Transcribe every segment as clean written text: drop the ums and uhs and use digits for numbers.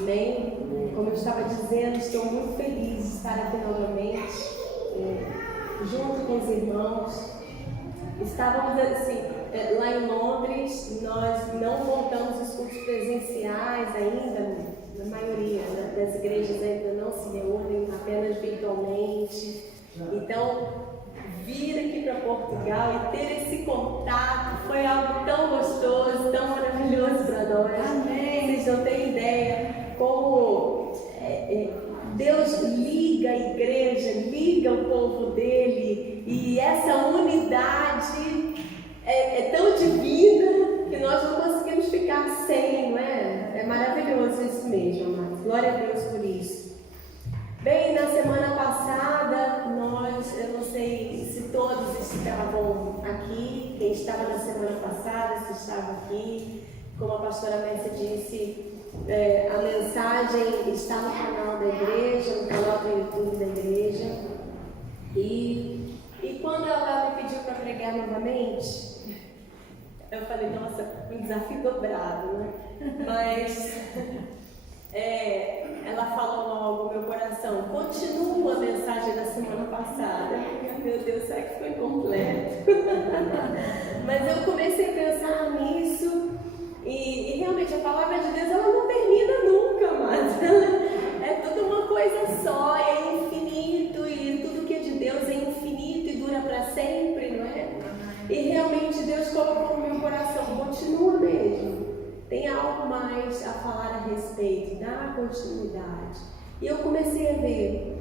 Amém? Como eu estava dizendo, estou muito feliz de estar aqui novamente, junto com os irmãos. Estávamos assim, lá em Londres, nós não voltamos os cultos presenciais ainda, na maioria das igrejas ainda não se reúnem, apenas virtualmente. Então, vir aqui para Portugal e ter esse contato foi algo tão gostoso, tão maravilhoso para nós. Amém. Vocês não têm ideia como Deus liga a igreja, liga o povo dele, e essa unidade é tão divina que nós não conseguimos ficar sem, não é? É maravilhoso isso mesmo, amados. Glória a Deus por isso. Bem, na semana passada, eu não sei se todos estavam aqui, quem estava na semana passada, se estava aqui. Como a pastora Mércia disse, a mensagem está no canal da igreja, no canal do YouTube da igreja. E quando ela me pediu para pregar novamente, eu falei, nossa, um desafio dobrado, né? Mas ela falou logo no meu coração, continua a mensagem da semana passada. Meu Deus, será que ficou incompleto? Mas eu comecei a pensar nisso. E realmente a palavra de Deus ela não termina nunca, mas é tudo uma coisa só, é infinito, e tudo que é de Deus é infinito e dura para sempre, não é? E realmente Deus colocou no meu coração, continua mesmo, tem algo mais a falar a respeito, dá continuidade. E eu comecei a ver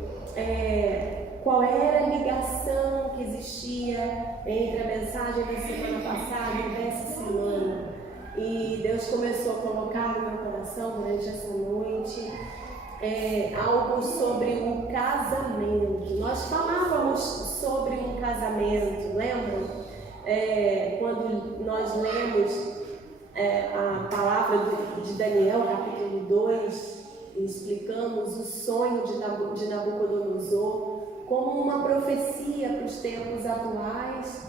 qual era a ligação que existia entre a mensagem da semana passada e dessa semana. E Deus começou a colocar no meu coração durante essa noite algo sobre um casamento. Nós falávamos sobre um casamento, lembram? Quando nós lemos a palavra de Daniel, capítulo 2, explicamos o sonho de Nabucodonosor como uma profecia para os tempos atuais.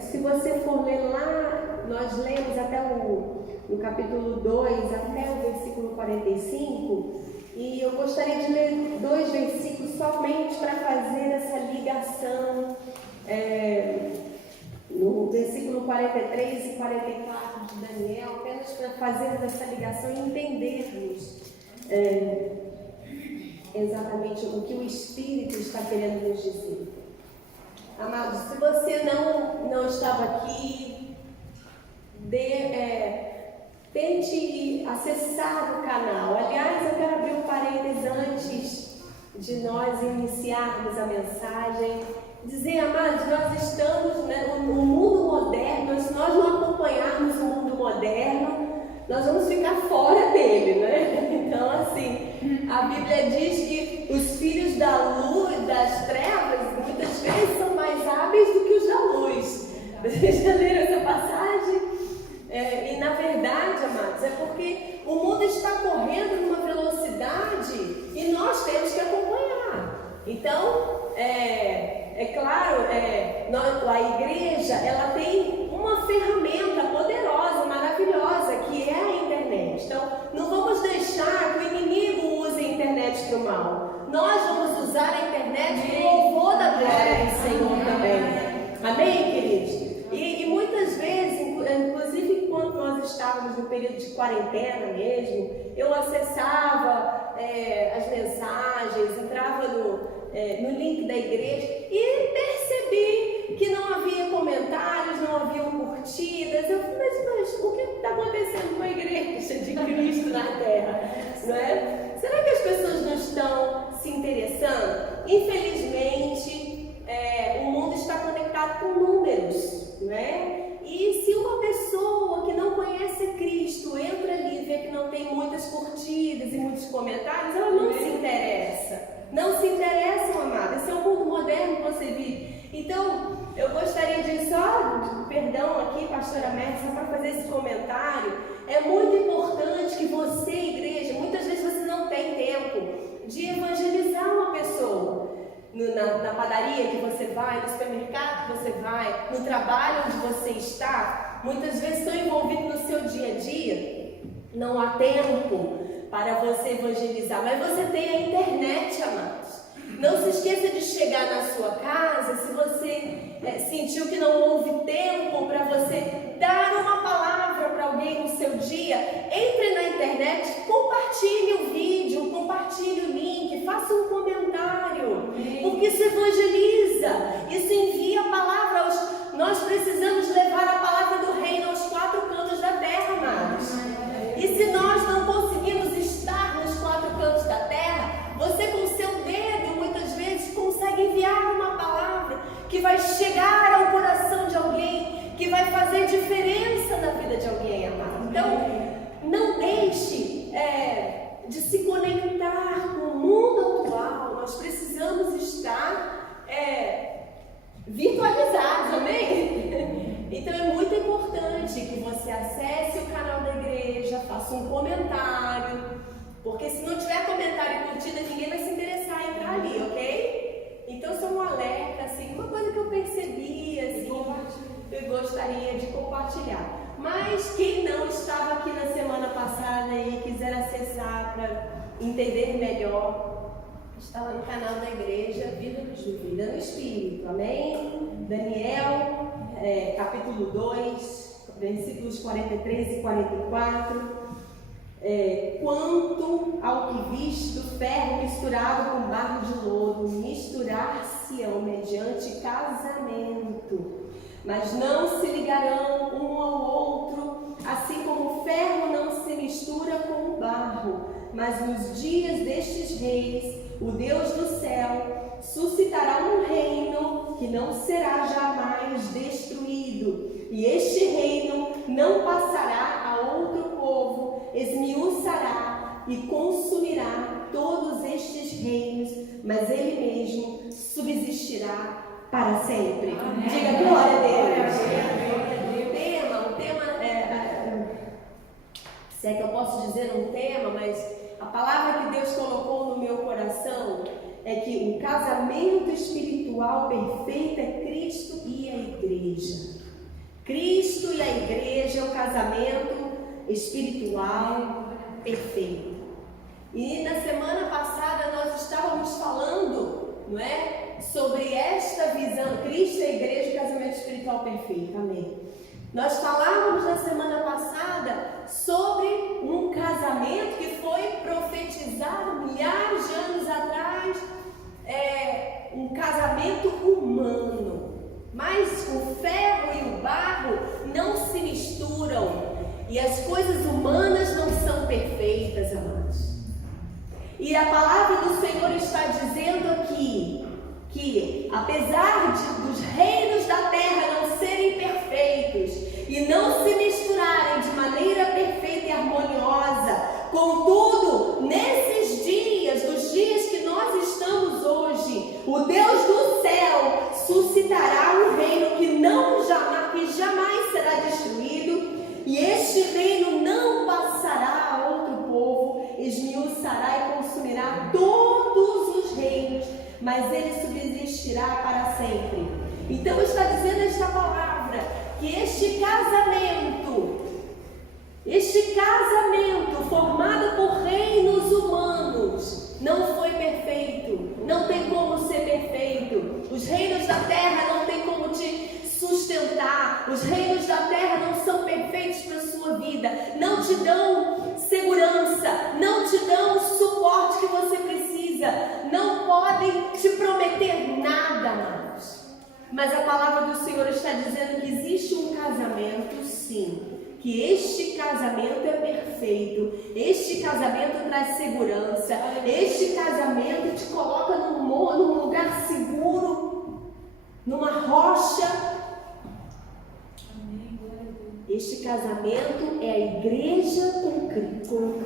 Se você for ler lá, nós lemos até no capítulo 2, até o versículo 45, e eu gostaria de ler 2 versículos somente para fazer essa ligação, no versículo 43 e 44 de Daniel, apenas para fazer essa ligação e entendermos exatamente o que o Espírito está querendo nos dizer. Amados, se você não estava aqui, tente acessar o canal. Aliás, eu quero abrir um parênteses antes de nós iniciarmos a mensagem. Dizer, amados, nós estamos no mundo moderno, se nós não acompanharmos o mundo moderno, nós vamos ficar fora dele, né? Então, assim, a Bíblia diz que os filhos da luz, das trevas, muitas vezes são mais hábeis do que os da luz. Vocês já leram essa passagem? E na verdade, amados, é porque o mundo está correndo numa velocidade e nós temos que acompanhar. Então, é claro, a igreja ela tem uma ferramenta poderosa, maravilhosa, que é a internet. Então, não vamos deixar que o inimigo use a internet para o mal. Nós vamos usar a internet para o louvor da glória do Senhor também. Amém, queridos? E muitas vezes, inclusive quando nós estávamos no período de quarentena mesmo, eu acessava as mensagens, entrava no link da igreja e percebi que não havia comentários, não havia curtidas. Eu falei, mas o que está acontecendo com a igreja de Cristo na Terra? Não é? Será que as pessoas não estão se interessando? Infelizmente, o mundo está conectado com números, não é? E se uma pessoa que não conhece Cristo entra ali e vê que não tem muitas curtidas e muitos comentários, ela não se interessa. Não se interessam, amada. Esse é o mundo moderno que você vive. Então, eu gostaria de perdão aqui, pastora Mércia, só para fazer esse comentário. É muito importante que você, igreja, muitas vezes você não tem tempo de evangelizar uma pessoa. Na padaria que você vai, no supermercado que você vai, no trabalho onde você está, muitas vezes estão envolvidos no seu dia a dia, não há tempo para você evangelizar, mas você tem a internet, amados. Não se esqueça de chegar na sua casa, se você sentiu que não houve tempo para você dar uma palavra para alguém no seu dia, entre na internet, compartilhe o vídeo, compartilhe o link, faça um comentário, porque isso evangeliza, isso envia a palavra nós precisamos levar a palavra do reino aos 4 cantos da terra, amados. E se nós não conseguimos estar nos 4 cantos da terra, você com o seu dedo muitas vezes consegue enviar uma palavra que vai chegar ao coração de alguém, que vai fazer diferença na vida de alguém, amado. Então, não deixe de se conectar com o mundo atual. Nós precisamos estar virtualizados, amém? Então é muito importante que você acesse o canal da igreja, faça um comentário, porque se não tiver comentário e curtida, ninguém vai se interessar em entrar ali, ok? Então só um alerta, assim, uma coisa que eu percebi, assim, eu gostaria de compartilhar. Mas quem não estava aqui na semana passada e quiser acessar para entender melhor, está lá no canal da igreja Vida no Espírito, amém? Daniel, capítulo 2, versículos 43 e 44. Quanto ao que viste do ferro misturado com barro de lodo, misturar-se-ão mediante casamento, mas não se ligarão um ao outro, assim como o ferro não se mistura com o barro. Mas nos dias destes reis, o Deus do céu suscitará um reino que não será jamais destruído, e este reino não passará a outro povo, esmiuçará e consumirá todos estes reinos, mas ele mesmo subsistirá para sempre. Amém. Diga glória a Deus. O tema se é que eu posso dizer um tema, mas a palavra que Deus colocou no meu coração é que o casamento espiritual perfeito é Cristo e a igreja. Cristo e a igreja é o casamento espiritual perfeito. E na semana passada nós estávamos falando, não é, sobre esta visão, Cristo e a igreja e o casamento espiritual perfeito, amém? Nós falávamos na semana passada sobre um casamento que foi profetizado milhares de anos atrás, um casamento humano, mas o ferro e o barro não se misturam e as coisas humanas não são perfeitas, amados. E a palavra do Senhor está dizendo aqui que apesar dos reinos da terra não serem perfeitos e não se misturarem de maneira perfeita e harmoniosa, contudo, nesses dias, dos dias que nós estamos hoje, o Deus do céu suscitará um reino que jamais será destruído, e este reino não passará a outro povo, esmiuçará e consumirá todos os reinos, mas ele subsistirá para sempre. Então está dizendo esta palavra, que este casamento formado por reinos humanos não foi perfeito, não tem como ser perfeito. Os reinos da terra não tem como te sustentar, os reinos da terra não são perfeitos para a sua vida, não te dão segurança, não te dão o suporte que você precisa, não podem te prometer nada mais. Mas a palavra do Senhor está dizendo que existe um casamento, sim, que este casamento é perfeito, este casamento traz segurança, este casamento te coloca num lugar seguro, numa rocha. Este casamento é a igreja com Cristo.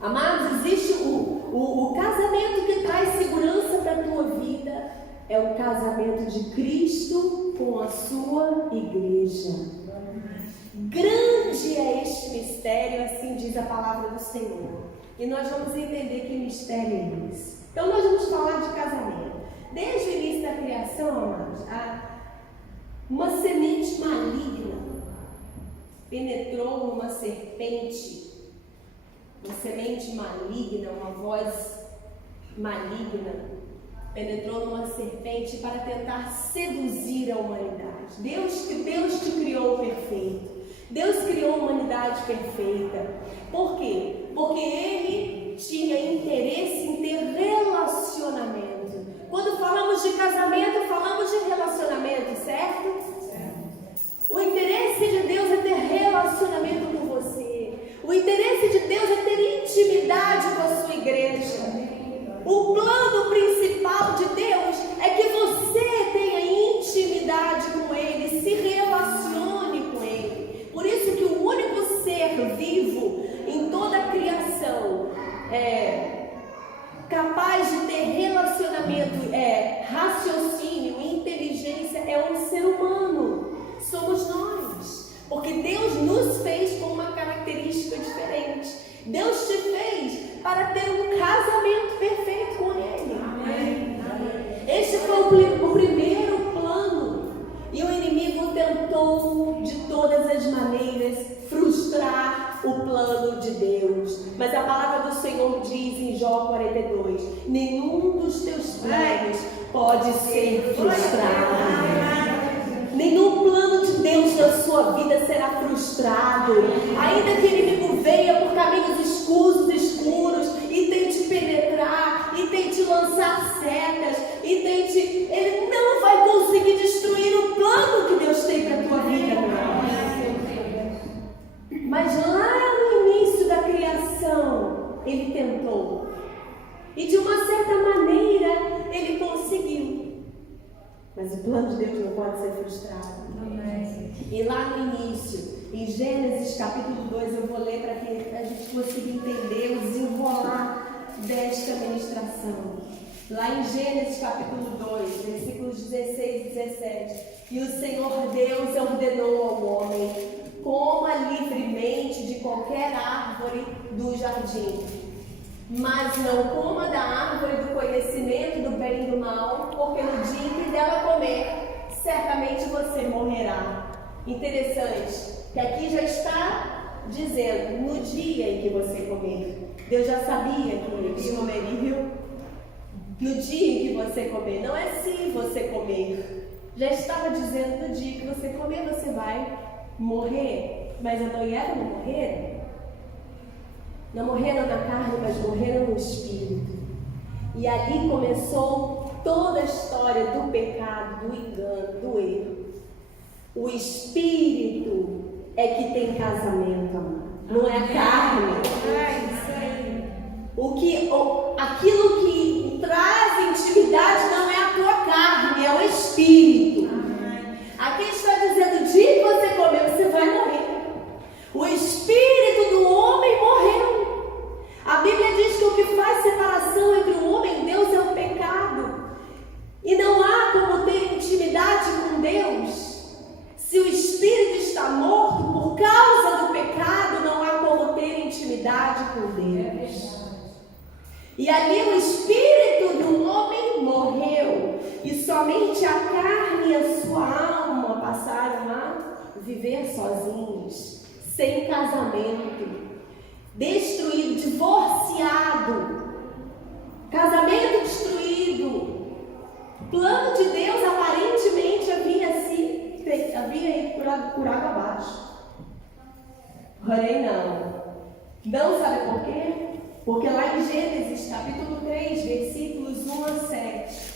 Amados, existe o casamento que traz segurança para a tua vida, é o casamento de Cristo com a sua igreja. Grande é este mistério, assim diz a palavra do Senhor. E nós vamos entender que mistério é esse. Então nós vamos falar de casamento. Desde o início da criação, amados, uma semente maligna penetrou numa serpente uma semente maligna, uma voz maligna, penetrou numa serpente para tentar seduzir a humanidade. Deus te criou perfeito. Deus criou a humanidade perfeita. Por quê? Porque Ele tinha interesse em ter relacionamento. Quando falamos de casamento, falamos de relacionamento, certo? O interesse de Deus é ter relacionamento com você. O interesse de Deus é ter intimidade com a sua igreja. O plano principal de Deus é que você tenha intimidade com Ele, se relacione com Ele. Por isso que o único ser vivo em toda a criação capaz de ter relacionamento, raciocínio, inteligência, é um ser humano. Somos nós. Porque Deus nos fez com uma característica diferente. Deus te fez para ter um casamento perfeito com Ele. Amém. Este foi o primeiro plano. E o inimigo tentou de todas as maneiras frustrar o plano de Deus. Mas a palavra do Senhor diz em Jó 42: nenhum dos teus planos pode ser frustrado. Nenhum plano de Deus na sua vida será frustrado. Ainda que o inimigo venha por caminhos escuros e tente penetrar, e tente lançar setas, ele não vai conseguir destruir o plano que Deus tem para a tua vida. Mas lá no início da criação, ele tentou. E de uma certa maneira, ele conseguiu. Mas o plano de Deus não pode ser frustrado. Amém. E lá no início, em Gênesis capítulo 2, eu vou ler para que a gente consiga entender o desenrolar desta ministração. Lá em Gênesis capítulo 2, versículos 16 e 17. E o Senhor Deus ordenou ao homem: coma livremente de qualquer árvore do jardim, mas não coma da árvore do conhecimento do bem e do mal, porque no dia em que dela comer, certamente você morrerá. Interessante, que aqui já está dizendo, no dia em que você comer. Deus já sabia que eles comeriam. No dia em que você comer, não é se você comer. Já estava dizendo, no dia que você comer, você vai morrer. Mas Adão e Eva não morreram. Não morreram na carne, mas morreram no espírito. E ali começou toda a história do pecado, do engano, do erro. O espírito é que tem casamento, amado. Não é a carne. Aquilo que traz intimidade não é a tua carne, é o espírito. Aqui está dizendo, o dia que você comer, você vai morrer. O espírito do homem morreu. A Bíblia diz que o que faz separação entre o homem e Deus é o pecado. E não há como ter intimidade com Deus. Se o espírito está morto por causa do pecado, não há como ter intimidade com Deus. E ali o espírito do homem morreu. E somente a carne e a sua alma passaram a viver sozinhos, sem casamento, destruído, divorciado, casamento destruído. O plano de Deus aparentemente havia ido por água abaixo. Porém não sabe por quê? Porque lá em Gênesis capítulo 3, versículos 1 a 7,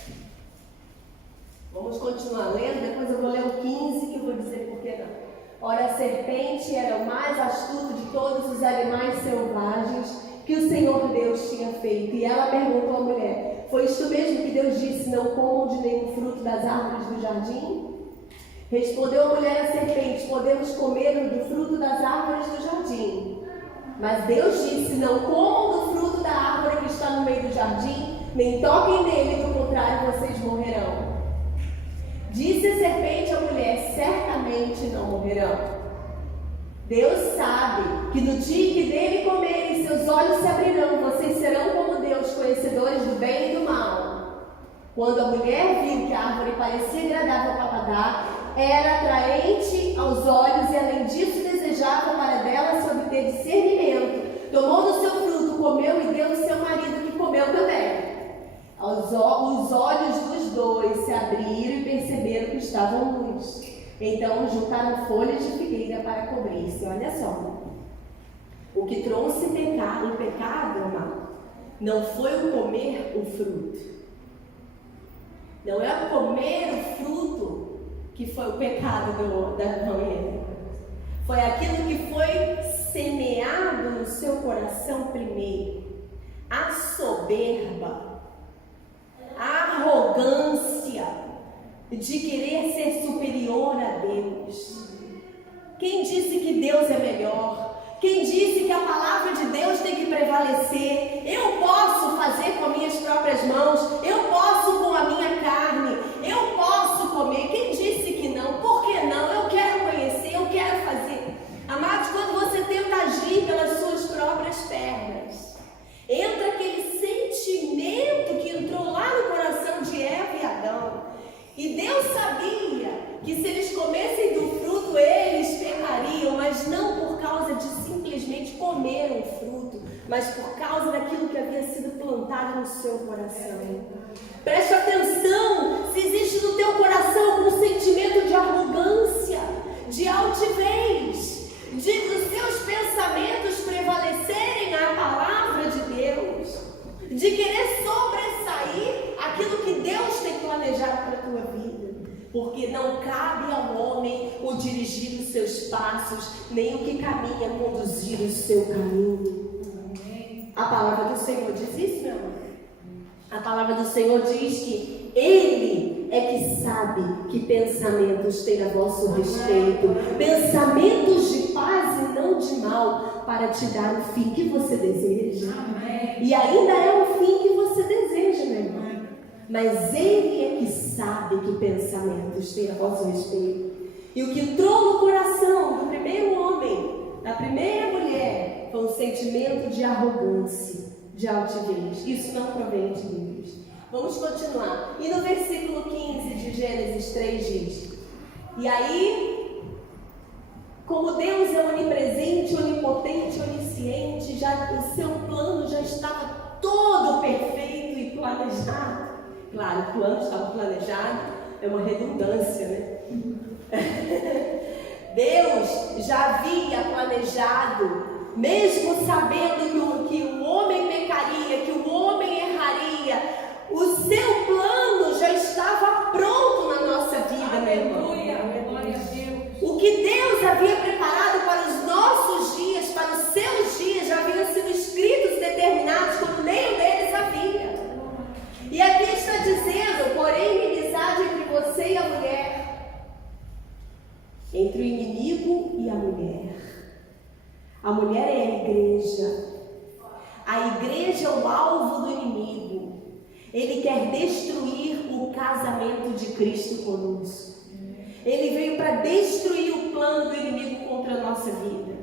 vamos continuar lendo, depois eu vou ler o 15 que eu vou dizer por que não. Ora, a serpente era o mais astuto de todos os animais selvagens que o Senhor Deus tinha feito. E ela perguntou à mulher: foi isto mesmo que Deus disse, não comam de nenhum fruto das árvores do jardim? Respondeu a mulher à serpente: podemos comer do fruto das árvores do jardim. Mas Deus disse: não comam do fruto da árvore que está no meio do jardim, nem toquem nele, do contrário vocês morrerão. Disse a serpente à mulher: certamente não morrerão. Deus sabe que no dia que dele comerem, seus olhos se abrirão, vocês serão como Deus, conhecedores do bem e do mal. Quando a mulher viu que a árvore parecia agradável ao paladar, era atraente aos olhos e além disso desejava para dela se obter discernimento, tomou do seu comeu e deu o seu marido que comeu também. Os olhos dos dois se abriram e perceberam que estavam nus. Então juntaram folhas de figueira para cobrir-se. Olha só. O que trouxe o pecado, amado, não foi o comer o fruto. Não é o comer o fruto que foi o pecado da mulher. Foi aquilo que foi semeado no seu coração primeiro. A soberba, a arrogância de querer ser superior a Deus. Quem disse que Deus é melhor? Quem disse que a palavra de Deus tem que prevalecer? Eu posso fazer com as minhas próprias mãos, eu posso com a minha carne, eu posso comer. Quem disse que não? Por que não? Eu quero conhecer, eu quero fazer. Amados, quando você tenta agir pelas suas próprias pernas, entra aquele sentimento que entrou lá no coração de Eva e Adão. E Deus sabia que se eles comessem do fruto, eles pecariam, mas não por causa de simplesmente comer um fruto, mas por causa daquilo que havia sido plantado no seu coração. Preste atenção, se existe no teu coração um sentimento de arrogância, de altivez, de os seus pensamentos prevalecerem à palavra de Deus, de querer sobressair aquilo que Deus tem planejado para a tua vida. Porque não cabe ao homem o dirigir os seus passos, nem o que caminha conduzir o seu caminho. A palavra do Senhor diz isso, meu amor? A palavra do Senhor diz que Ele é que sabe que pensamentos tem a vosso respeito, pensamentos de paz e não de mal, para te dar o fim que você deseja. Amém. E ainda é o fim que você deseja, meu irmão. Mas Ele é que sabe que pensamentos tem a vosso respeito. E o que entrou no coração do primeiro homem, da primeira mulher, foi um sentimento de arrogância, de altivez. Isso não provém de Deus. Vamos continuar. E no versículo 15 de Gênesis 3 diz: e aí, como Deus é onipresente, onipotente, onisciente, o seu plano já estava todo perfeito e planejado. Claro, o plano estava planejado, é uma redundância, né? Deus já havia planejado, mesmo sabendo que o homem pecaria, que o homem erraria, o seu plano já estava pronto na nossa vida, meu irmão. O que Deus havia preparado para os nossos dias, para os seus dias, já haviam sido escritos e determinados, quando nenhum deles havia. E aqui está dizendo, porém, inimizade entre você e a mulher, entre o inimigo e a mulher. A mulher é a igreja. A igreja é o alvo do inimigo. Ele quer destruir o casamento de Cristo conosco. Ele veio para destruir o plano do inimigo contra a nossa vida.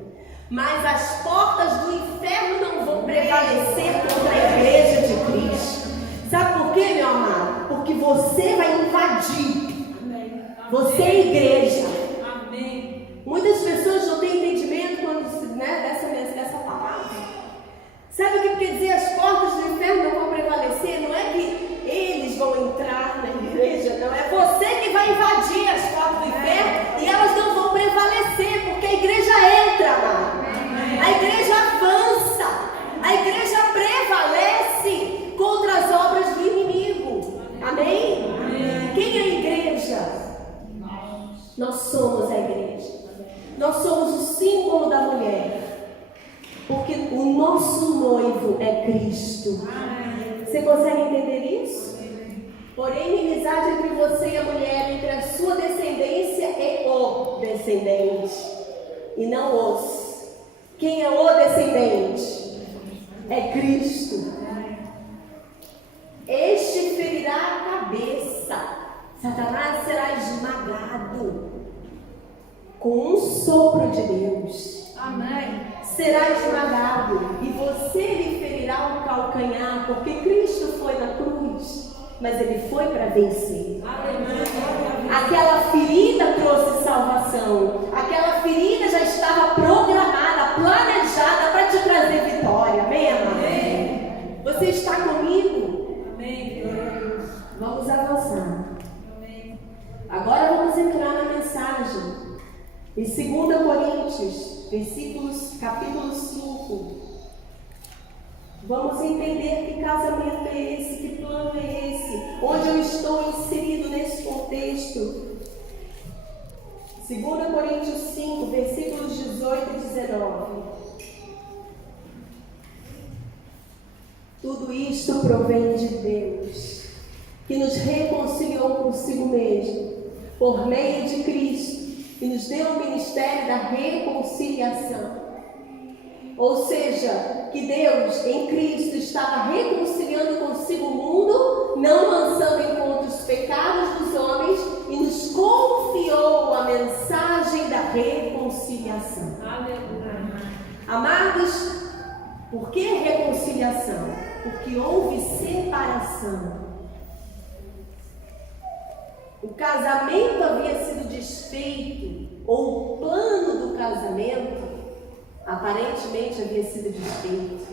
Mas as portas do inferno não vão prevalecer contra a igreja de Cristo. Sabe por quê, meu amado? Porque você vai invadir. Você é igreja. Muitas pessoas não têm entendimento dessa palavra. Sabe o que quer dizer? As portas do inferno não vão prevalecer. Não é que eles vão entrar na igreja, não. É você que vai invadir as portas do inferno e elas não vão prevalecer, porque a igreja entra, amado. A igreja avança. A igreja prevalece contra as obras do inimigo. Amém? Quem é a igreja? Nós somos a igreja. Nós somos o símbolo da mulher. Porque o nosso noivo é Cristo. Você consegue entender isso? Porém, inimizade entre você e a mulher, entre a sua descendência e o descendente, e não os. Quem é o descendente? É Cristo. Este ferirá a cabeça. Satanás será esmagado com um sopro de Deus. Amém. Será esmagado e você lhe ferirá o calcanhar, porque Cristo foi na cruz, mas ele foi para vencer. Amém. Aquela ferida trouxe salvação. Aquela ferida já estava programada, planejada para te trazer vitória. Amém, amém? Você está comigo? Amém. Vamos avançar. Amém. Agora vamos entrar na mensagem. Em 2 Coríntios, capítulo 5. Vamos entender que casamento é esse, que plano é esse, onde eu estou inserido nesse contexto. 2 Coríntios 5, versículos 18 e 19. Tudo isto provém de Deus, que nos reconciliou consigo mesmo, por meio de Cristo, e nos deu o ministério da reconciliação. Ou seja, que Deus em Cristo estava reconciliando consigo o mundo, não lançando em conta os pecados dos homens, e nos confiou a mensagem da reconciliação. Aleluia. Amados, por que reconciliação? Porque houve separação. O casamento havia sido desfeito, ou o plano do casamento aparentemente havia sido desfeito.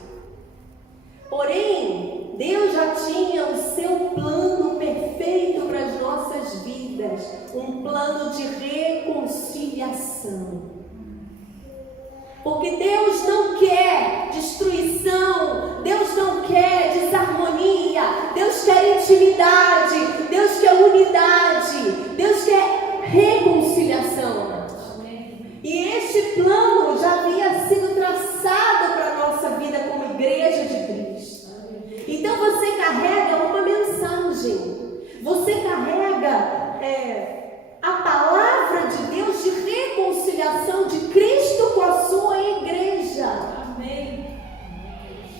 Porém, Deus já tinha o seu plano perfeito para as nossas vidas, um plano de reconciliação. Porque Deus não quer destruição, Deus não quer desarmonia, Deus quer intimidade, Deus quer unidade, Deus quer reconciliação. E este plano já havia sido traçado para a nossa vida como igreja de Cristo. Então você carrega uma mensagem, você carrega a palavra de Deus de reconciliação de Cristo com a sua igreja. Amém.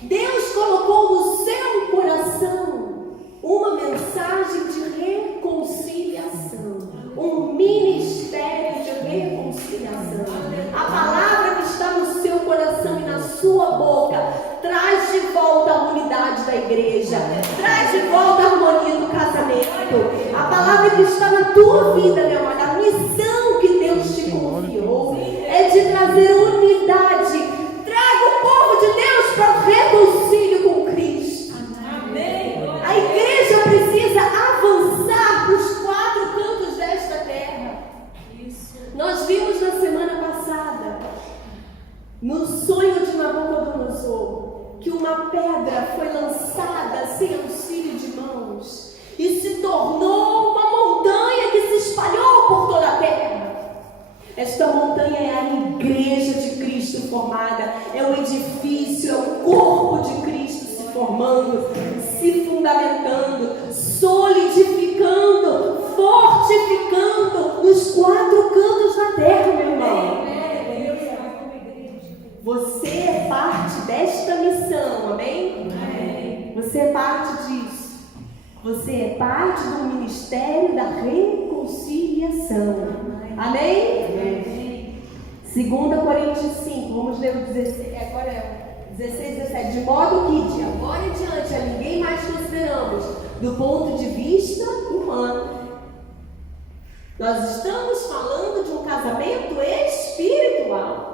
Deus colocou no seu coração uma mensagem de reconciliação, um ministério de reconciliação. A palavra que está no seu coração e na sua boca traz de volta a unidade da igreja, traz de volta a harmonia do casamento. A palavra que está na tua vida, meu amado, a missão que Deus te confiou é de trazer unidade. Traga o povo de Deus para o reconcílio com Cristo. Amém. A igreja precisa avançar para os 4 cantos desta terra. Isso. Nós vimos na semana passada, no sonho de Nabucodonosor, que uma pedra foi lançada sem auxílio de mãos e se tornou uma montanha que se espalhou por toda a terra. Esta montanha é a igreja de Cristo formada, é o edifício, é o corpo de Cristo se formando, se fundamentando, solidificando, fortificando nos 4 cantos da terra, meu irmão. Você é parte desta missão, amém? Amém. Você é parte disso. Você é parte do ministério da reconciliação. Amém? Amém. 2 Coríntios 5, vamos ler o 16, agora é 16, 17. De modo que de agora em diante a ninguém mais consideramos do ponto de vista humano. Nós estamos falando de um casamento espiritual.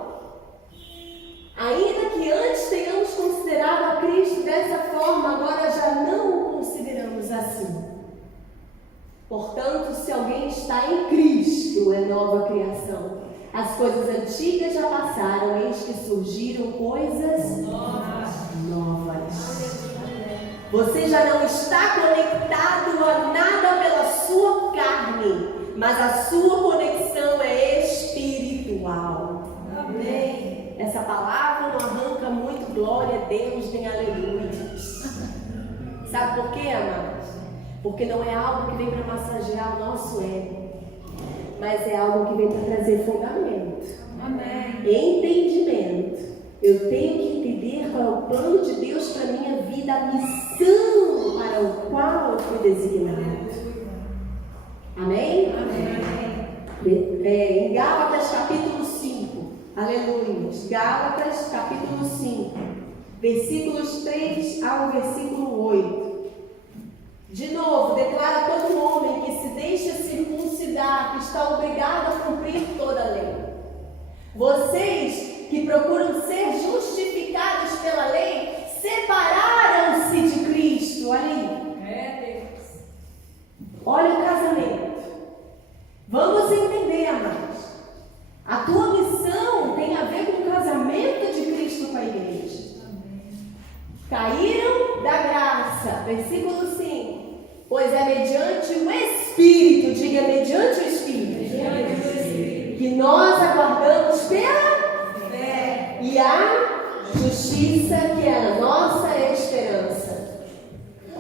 Ainda que antes tenhamos considerado a Cristo dessa forma, agora já não o consideramos assim. Portanto, se alguém está em Cristo, é nova criação. As coisas antigas já passaram, eis que surgiram coisas novas. Você já não está conectado a nada pela sua carne, mas a sua conexão é espiritual. Amém. Essa palavra não arranca muito glória a Deus nem aleluia. Sabe por quê, amados? Porque não é algo que vem para massagear o nosso ego, mas é algo que vem para trazer fundamento, Amém. entendimento. Eu tenho que entender qual é o plano de Deus para a minha vida, a missão para o qual eu fui designado. Amém? Amém. Em Gálatas capítulo 5, aleluia, Gálatas capítulo 5, versículos 3 ao versículo 8. De novo, declara todo homem que se deixa circuncidar, que está obrigado a cumprir toda a lei. Vocês que procuram ser justificados pela lei, separaram-se de Cristo. Olha aí. Deus. Olha o casamento. Vamos entender, amados. A tua missão tem a ver com o casamento de Cristo com a igreja. Caíram da graça. Versículo 5. Pois é mediante o Espírito, diga mediante o Espírito, que nós aguardamos pela fé e a justiça, que é a nossa esperança.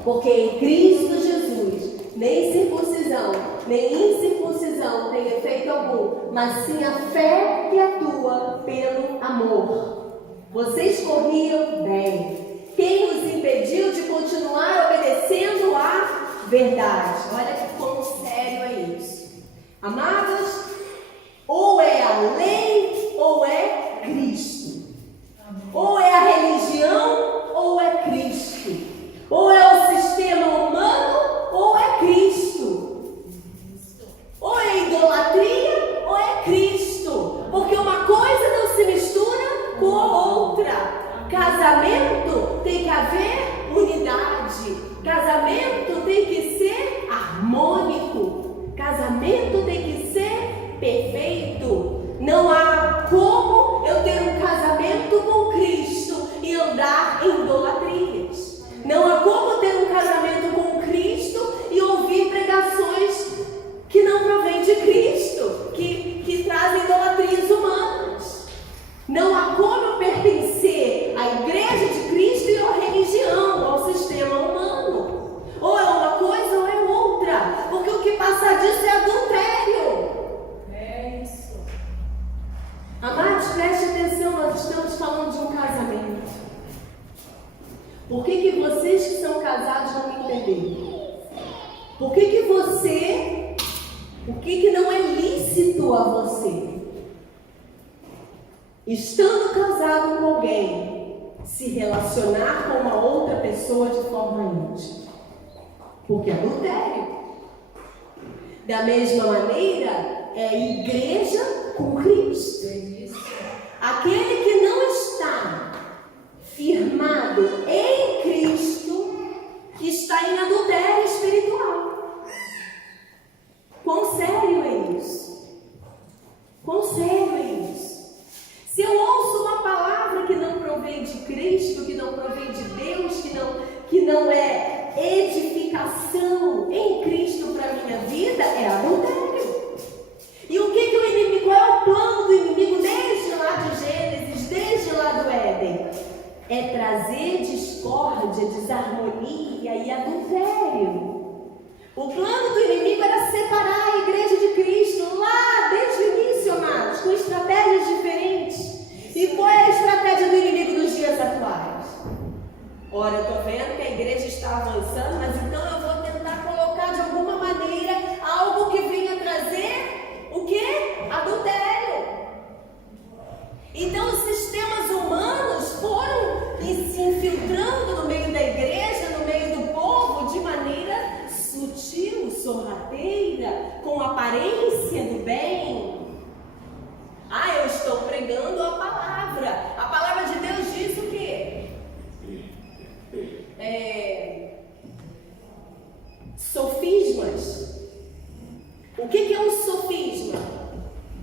Porque em Cristo Jesus, nem circuncisão, nem incircuncisão tem efeito algum, mas sim a fé que atua pelo amor. Vocês corriam bem. Quem nos impediu de continuar obedecendo a verdade? Olha que quão sério é isso. Amados, ou é a lei ou é Cristo. Ou é a religião ou é Cristo. Ou é o sistema humano ou é Cristo. Ou é idolatria ou é Cristo. Porque uma coisa não se mistura com a outra. Casamento tem que haver unidade. Casamento tem que ser harmônico. Casamento tem que ser perfeito. Não há como eu ter um casamento com Cristo e andar em idolatrias. Não há como ter um casamento com Cristo e ouvir pregações que não provêm de Cristo, que trazem idolatrias humanas. Não há como eu pertencer à igreja de Cristo e à religião, ao sistema humano. Ou é uma coisa ou é outra. Porque o que passa disso é adultério. É isso. Amados, preste atenção, nós estamos falando de um casamento. Por que vocês que são casados não me entenderam? Por que você, o que não é lícito a você? Estando casado com alguém, se relacionar com uma outra pessoa de forma íntima. Porque é adultério. Da mesma maneira, é igreja com Cristo. Aquele que não está firmado em Cristo está em adultério espiritual. Quão sério é isso? Quão sério é isso? Se eu ouço uma palavra que não provém de Cristo, que não provém de Deus, que não é edificação em Cristo para a minha vida, é adultério. E o que o inimigo, qual é o plano do inimigo desde lá de Gênesis, desde lá do Éden? É trazer discórdia, desarmonia e adultério. O plano do inimigo era separar a igreja de Cristo lá desde o início, amados, com estratégias diferentes. E qual é a estratégia do inimigo nos dias atuais? Ora, eu estou vendo que a igreja está avançando, mas então eu vou tentar colocar de alguma maneira algo que venha trazer o quê? Adultério. Então os sistemas humanos foram se infiltrando no meio da igreja, no meio do povo, de maneira sutil, sorrateira, com aparência do bem. Eu estou pregando a palavra. A palavra de Deus diz o quê? Sofismas. O que é um sofisma?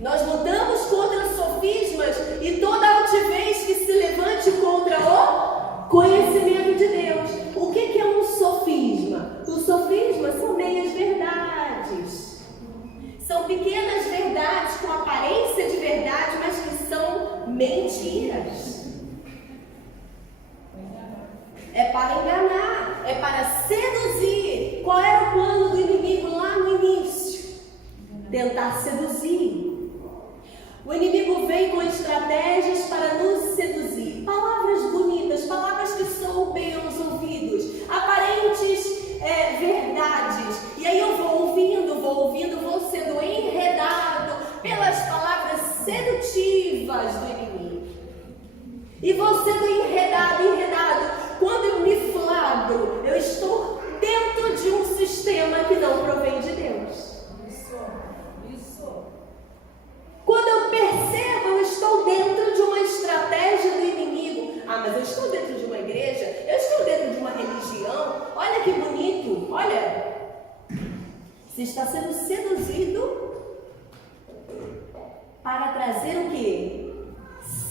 Nós lutamos contra sofismas e toda altivez que se levante contra o conhecimento de Deus. O que é um sofisma? Os sofismas são meias verdades. São pequenas verdades com aparência de verdade, mas que são mentiras. É para enganar, é para seduzir. Qual era o plano do inimigo lá no início? Tentar seduzir. O inimigo vem com estratégias para nos seduzir. Palavras bonitas, palavras que soam bem aos ouvidos, aparentes verdades. E aí eu vou ouvindo, vou sendo enredado pelas palavras sedutivas do inimigo. E vou sendo enredado. Quando eu me flagro, eu estou dentro de um sistema que não provém de Deus. Isso. Quando eu percebo, eu estou dentro de uma estratégia Você está sendo seduzido para trazer o quê?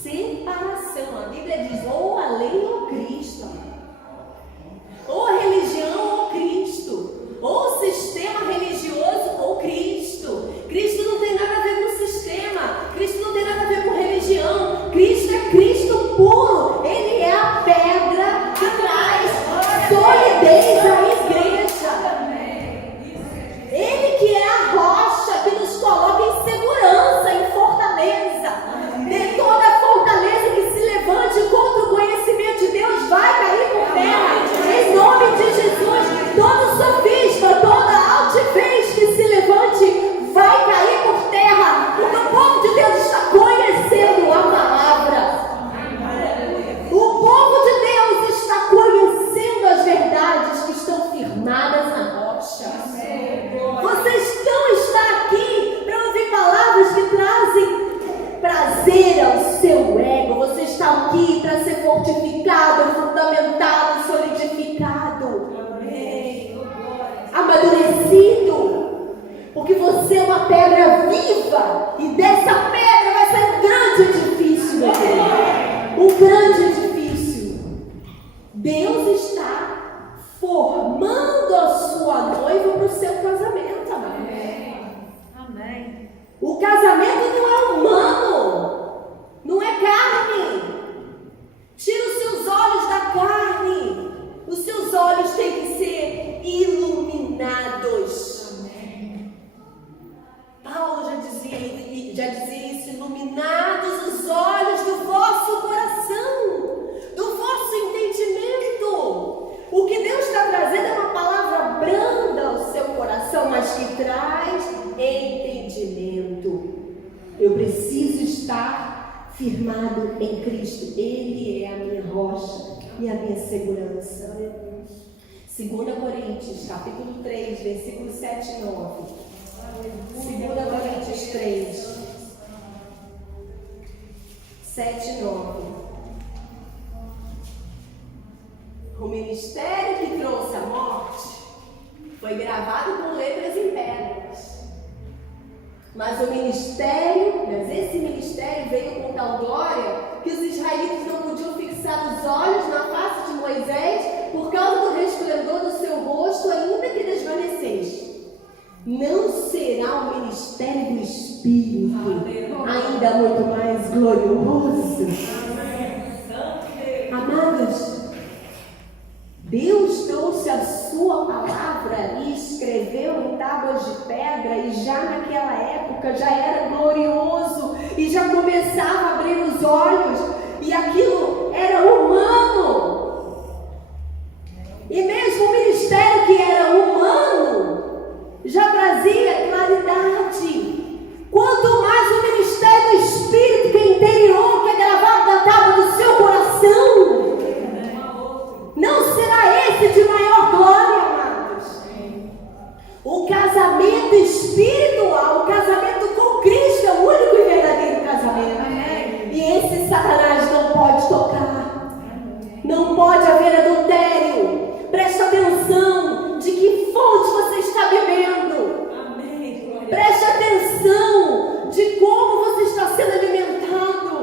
Separação. A Bíblia diz, ou a lei ou Cristo. Ou a religião ou Cristo. Ou o sistema religioso ou Cristo. Cristo não tem nada a ver com o sistema. Cristo não tem nada a ver com religião. Cristo é Cristo puro. Ele é a pedra que traz solidez à igreja. Ele que é a rocha que nos coloca em segurança, em fortaleza. De toda a fortaleza que se levante contra o conhecimento de Deus vai cair por terra. Em nome de Jesus, todo sofisma, toda altivez que se levante vai cair por terra. Porque o povo de Deus está conhecendo a palavra. O povo de Deus está conhecendo as verdades que estão firmadas na rocha. Vocês não estão aqui para ouvir palavras que trazem prazer ao seu ego. Você está aqui para ser fortificado, fundamentado, solidificado, amadurecido. Porque você é uma pedra viva e dessa pedra vai sair um grande edifício. Um grande edifício. Deus está formando a sua noiva para o seu casamento, amém. Amém. O casamento não é humano, não é carne. Tira os seus olhos da carne. Os seus olhos têm que ser iluminados. Amém. Paulo já dizia isso, iluminados os olhos do vosso coração, do vosso entendimento. O que Deus está trazendo é uma palavra branda ao seu coração, mas que traz entendimento. Eu preciso estar firmado em Cristo. Ele é a minha rocha e a minha segurança. 2 Coríntios, capítulo 3, versículos 7 e 9. 2 Coríntios 3, 7 e 9. O ministério que trouxe a morte foi gravado com letras em pedras. Mas esse ministério veio com tal glória que os israelitas não podiam fixar os olhos na face de Moisés por causa do resplendor do seu rosto, ainda que desvanecesse. Não será o ministério do Espírito ainda muito mais glorioso? Amados, Deus trouxe a sua palavra e escreveu em tábuas de pedra, e já naquela época já era glorioso e já começava a abrir os olhos, e aquilo era humano. E mesmo o ministério que era humano já trazia claridade. Quanto mais o ministério do Espírito, que é interior, que é gravado na tábua do seu coração, não será esse de maior glória, amados? O casamento espiritual, o casamento com Cristo é o único e verdadeiro casamento. E esse Satanás não pode tocar. Não pode haver adultério. Preste atenção de que fonte você está bebendo. Preste atenção de como você está sendo alimentado.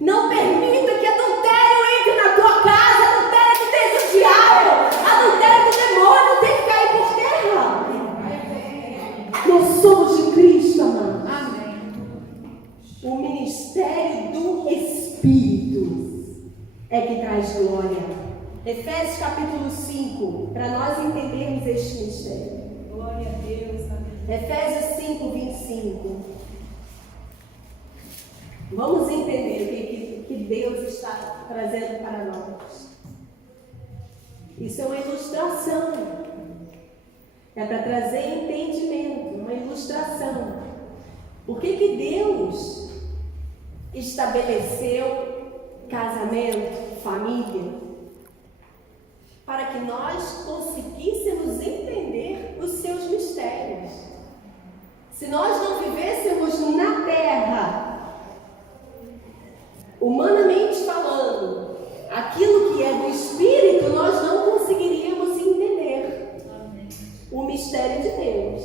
Não permita que adultério entre na tua casa. Adultério que tem do diabo, adultério do demônio, tem que cair por terra. Nós somos de Cristo, amado. Amém. O ministério do Espírito é que traz glória. Efésios capítulo 5, para nós entendermos este mistério. Glória a Deus. Efésios 5, 25. Vamos entender o que Deus está trazendo para nós. Isso é uma ilustração. É para trazer entendimento, uma ilustração. Por que Deus estabeleceu casamento, família? Para que nós conseguíssemos entender os seus mistérios. Se nós não vivêssemos na terra, humanamente falando, aquilo que é do Espírito, nós não conseguiríamos entender o mistério de Deus.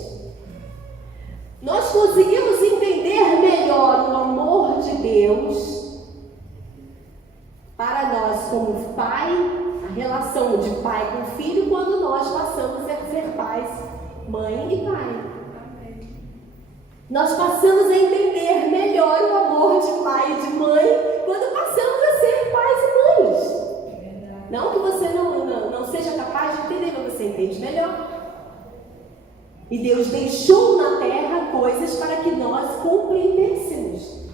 nós conseguimos entender melhor o amor de Deus para nós como pai, a relação de pai com filho, quando nós passamos a ser pais, mãe e pai. Nós passamos a entender melhor o amor de pai e de mãe quando passamos a ser pais e mães. Não que você não seja capaz de entender, mas você entende melhor. E Deus deixou na terra coisas para que nós compreendêssemos.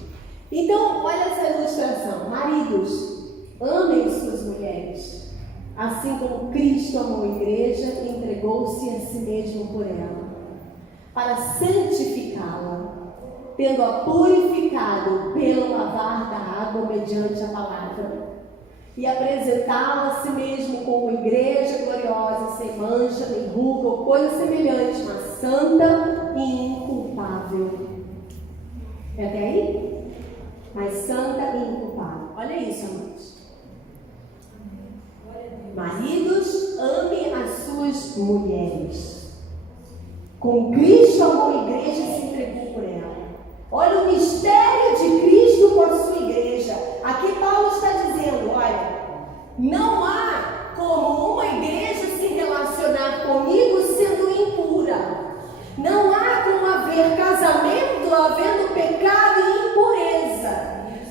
Então, olha essa ilustração. Maridos, amem suas mulheres, assim como Cristo amou a igreja e entregou-se a si mesmo por ela, para santificá-la, tendo-a purificado pelo lavar da água mediante a palavra, e apresentá-la a si mesmo como igreja gloriosa, sem mancha, nem ruga ou coisa semelhante, mas santa e inculpável. É até aí? Mas santa e inculpável. Olha isso, amados. Maridos, amem as suas mulheres. Com Cristo amou a igreja e se entregou por ela. Olha o mistério de Cristo com a sua igreja. Aqui Paulo está dizendo, olha, não há como uma igreja se relacionar comigo sendo impura. Não há como haver casamento havendo pecado e impureza.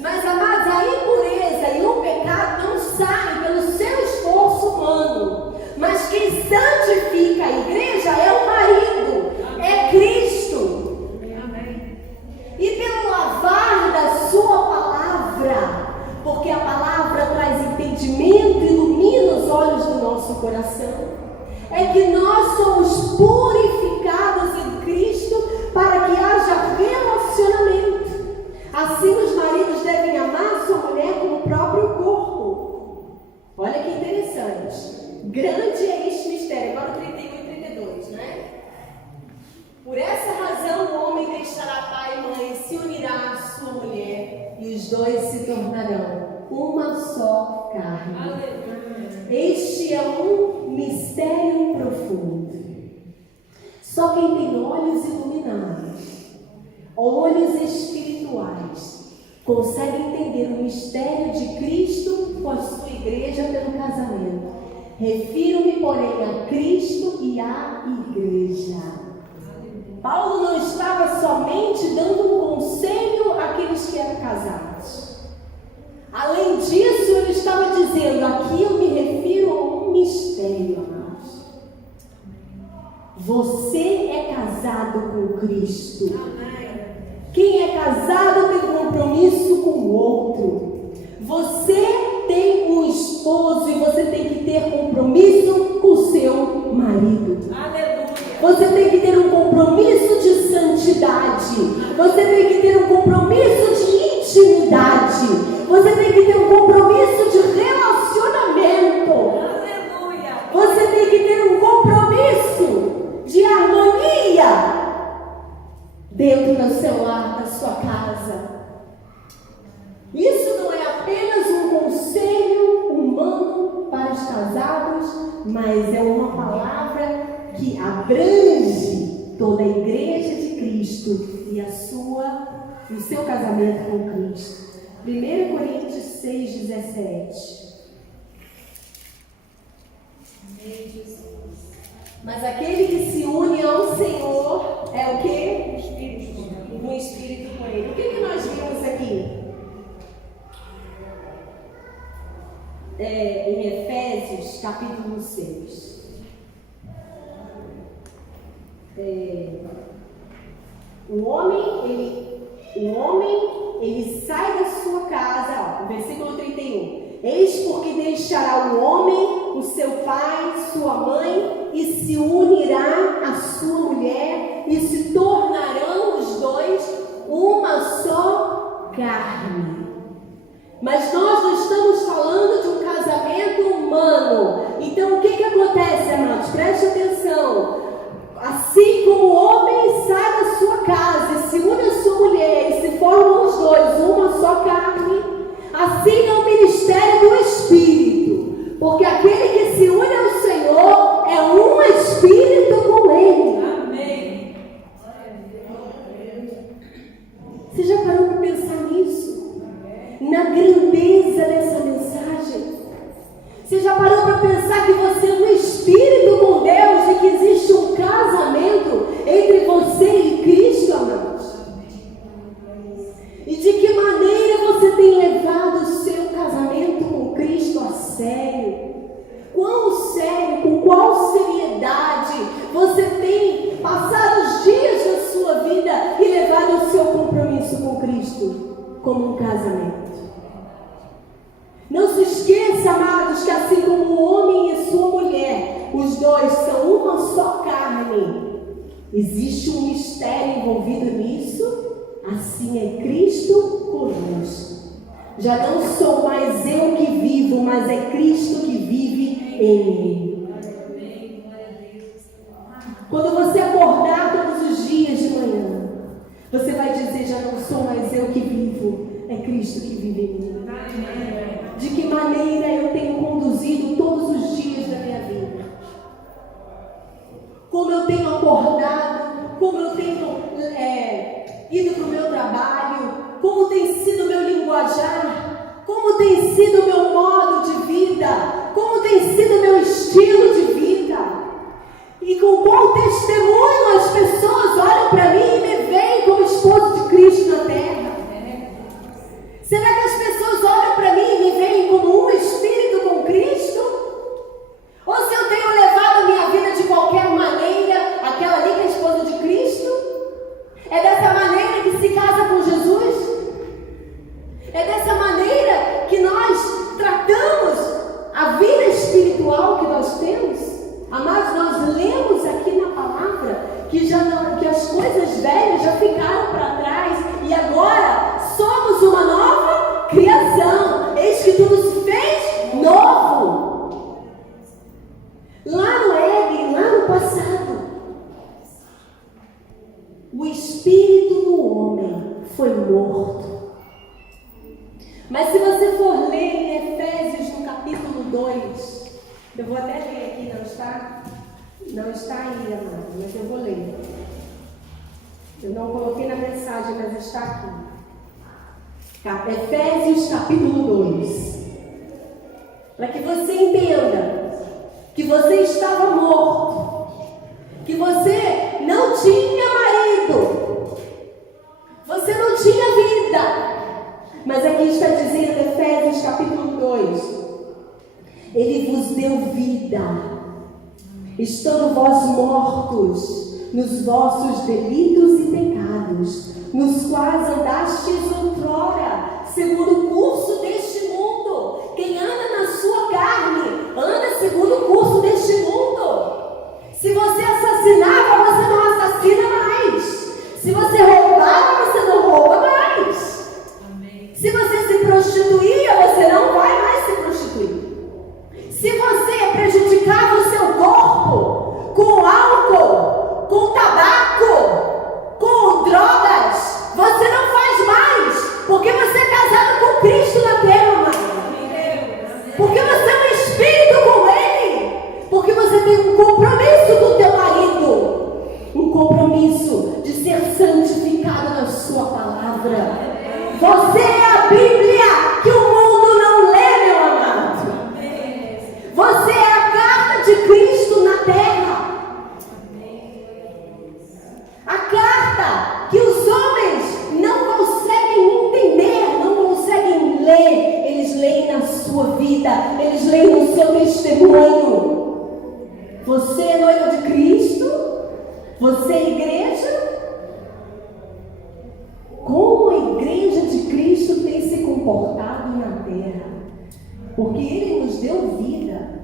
Mas, amados, a impureza e o pecado não saem pelo seu esforço humano. Mas quem santifica a igreja é o marido, é Cristo. Amém. E pelo lavar da sua palavra, porque a palavra traz entendimento e ilumina os olhos do nosso coração, é que nós somos purificados em Cristo para que haja relacionamento. Assim os maridos devem amar sua mulher como o próprio corpo. Olha que interessante. Grande é este mistério. Agora 31 e 32, né? Por essa razão o homem deixará pai e mãe e se unirá à sua mulher, e os dois se tornarão uma só carne. Aleluia. Este é um mistério profundo. Só quem tem olhos iluminados, olhos espirituais, consegue entender o mistério de Cristo com a sua igreja pelo casamento. Refiro-me, porém, a Cristo e à igreja. Paulo não estava somente dando um conselho àqueles que eram casados. Além disso, ele estava dizendo, aqui eu me refiro a um mistério, amados. Você é casado com Cristo. Quem é casado tem compromisso com o outro. Você tem um esposo e você tem que ter compromisso com o seu marido. Aleluia. Você tem que ter um compromisso de santidade. Você tem que ter um compromisso de intimidade. Você tem que ter um compromisso de relacionamento. Aleluia. Você tem que ter um compromisso de harmonia dentro do seu lar, da sua casa. Isso não é apenas um conselho humano para os casados, mas é uma palavra que abrange toda a igreja de Cristo e o seu casamento com Cristo. 1 Coríntios 6,17. Mas aquele que se une ao Senhor é o quê? Um espírito com Ele. O que nós vimos aqui? Em Efésios, capítulo 6. O homem, ele sai da sua casa, versículo 31. Eis porque deixará o homem, o seu pai, sua mãe, e se unirá à sua mulher, e se tornarão os dois uma só carne. Mas nós não estamos falando de um casamento humano. Então o que acontece, amados? Preste atenção. Assim como o homem sai da sua casa e se une à sua mulher e se formam os dois uma só carne, assim é o ministério do Espírito. Porque aquele que se une ao Senhor é um Espírito com Ele. Amém. como um casamento. Não se esqueça, amados, que assim como o homem e sua mulher, os dois são uma só carne. Existe um mistério envolvido nisso. Assim é Cristo conosco. Já não sou mais eu que vivo, mas é Cristo que vive em mim. Quando você acordar todos os dias de manhã, você vai dizer: já não sou mais eu que vivo, é Cristo que vive em mim. De que maneira eu tenho conduzido todos os dias da minha vida? Como eu tenho acordado, como eu tenho ido para o meu trabalho, como tem sido o meu linguajar, como tem sido o meu modo de vida, como tem sido o meu estilo de vida, e com qual testemunho as pessoas olham para mim e me veem como esposo de Cristo na terra. Será que as pessoas olham para mim e me veem como um espírito com Cristo? Ou se eu tenho levado a minha vida de qualquer maneira, aquela ali que é esposa de Cristo? É dessa maneira que se casa com Jesus? É dessa maneira que nós tratamos a vida espiritual que nós temos? Amados, nós lemos aqui na palavra que as coisas velhas já ficaram para trás e agora somos uma nova criação. Eis que tudo se fez novo. Lá no Éden, lá no passado, o espírito do homem foi morto. Mas se você for ler em Efésios no capítulo 2, eu vou até ler aqui, não está aí, amado, mas eu vou ler. Eu não coloquei na mensagem, mas está aqui. Efésios capítulo 2. Para que você entenda que você estava morto, que você não tinha marido, você não tinha vida. Mas aqui está dizendo, Efésios capítulo 2, Ele vos deu vida, estando vós mortos nos vossos delitos e pecados, nos quais andastes outrora, segundo o curso deste mundo. Quem anda na sua carne, anda segundo o curso deste mundo. Se você assassinava, você não assassina mais. Se você roubava, você não rouba mais. Se você se prostituía, você não vai mais se prostituir. Se você prejudicava o seu corpo com álcool, com tabaco, com drogas, você não faz mais, porque você é casado com Cristo na terra, mãe. Porque você é um espírito com Ele. Porque você tem um compromisso com o teu marido, um compromisso de ser santificado na sua palavra. Você é a Bíblia que o mundo não lê, meu amado. Você é a carta de Cristo na terra. A carta que os homens não conseguem entender, não conseguem ler. Eles leem na sua vida, eles leem no seu testemunho. Você é noiva de Cristo? Você é igreja? Como a igreja de Cristo tem se comportado na terra? Porque Ele nos deu vida.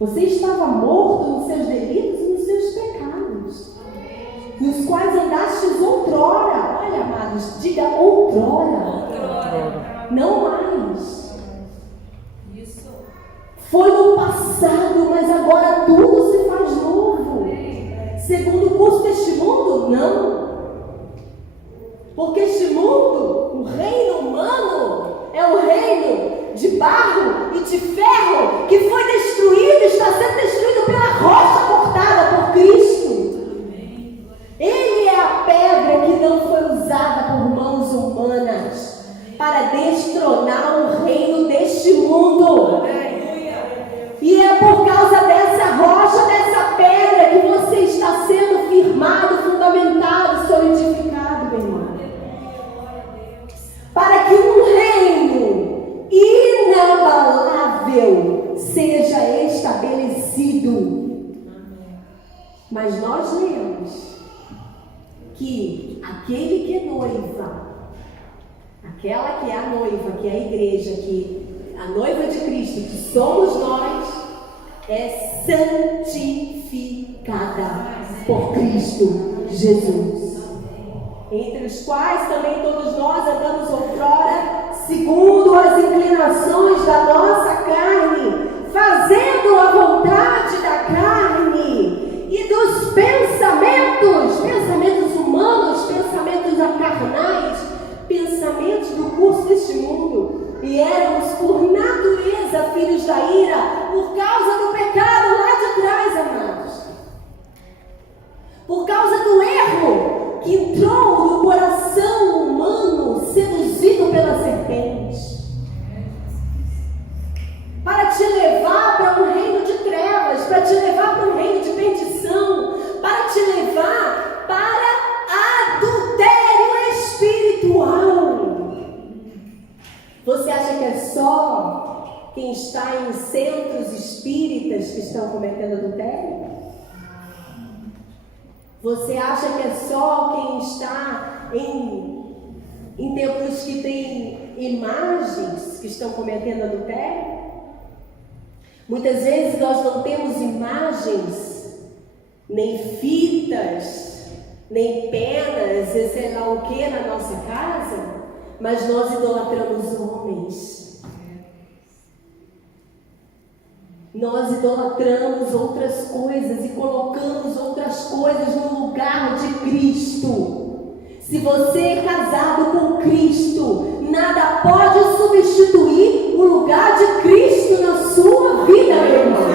Você estava morto nos seus delitos e nos seus pecados, nos quais andastes outrora. Olha, amados, diga outrora. Não mais. Isso. Foi no passado, mas agora tudo se faz novo. Segundo o curso deste mundo? Não. Porque este mundo, o reino humano, é um reino de barro e de ferro que foi destruído, está sendo destruído pela rocha cortada por Cristo. Ele é a pedra que não foi usada por mãos humanas para destronar o reino deste mundo. E é por causa dessa rocha, dessa pedra, que você está sendo firmado, fundamentado, solidificado, meu irmão. Para que um reino inabalável seja estabelecido. Mas nós lemos que aquele que é noiva, aquela que é a noiva, que é a igreja, que a noiva de Cristo, que somos nós, é santificada por Cristo Jesus, entre os quais também todos nós andamos outrora, segundo as inclinações da nossa carne, fazendo a vontade da carne e dos pensamentos humanos, pensamentos carnais, pensamentos do curso deste mundo. E éramos por natureza filhos da ira, por causa do pecado lá de trás, amados. Por causa do erro que entrou no coração humano, seduzido pela serpente, para te levar para um reino de trevas, para te levar para um reino de perdição, para te levar para adultério espiritual. Você acha que é só quem está em centros espíritas que estão cometendo adultério? Você acha que é só quem está em templos que tem imagens que estão cometendo adultério? Muitas vezes nós não temos imagens, nem fitas, nem penas, e sei lá o que na nossa casa, mas nós idolatramos homens. Nós idolatramos outras coisas e colocamos outras coisas no lugar de Cristo. Se você é casado com Cristo, nada pode substituir o lugar de Cristo na sua vida, meu irmão.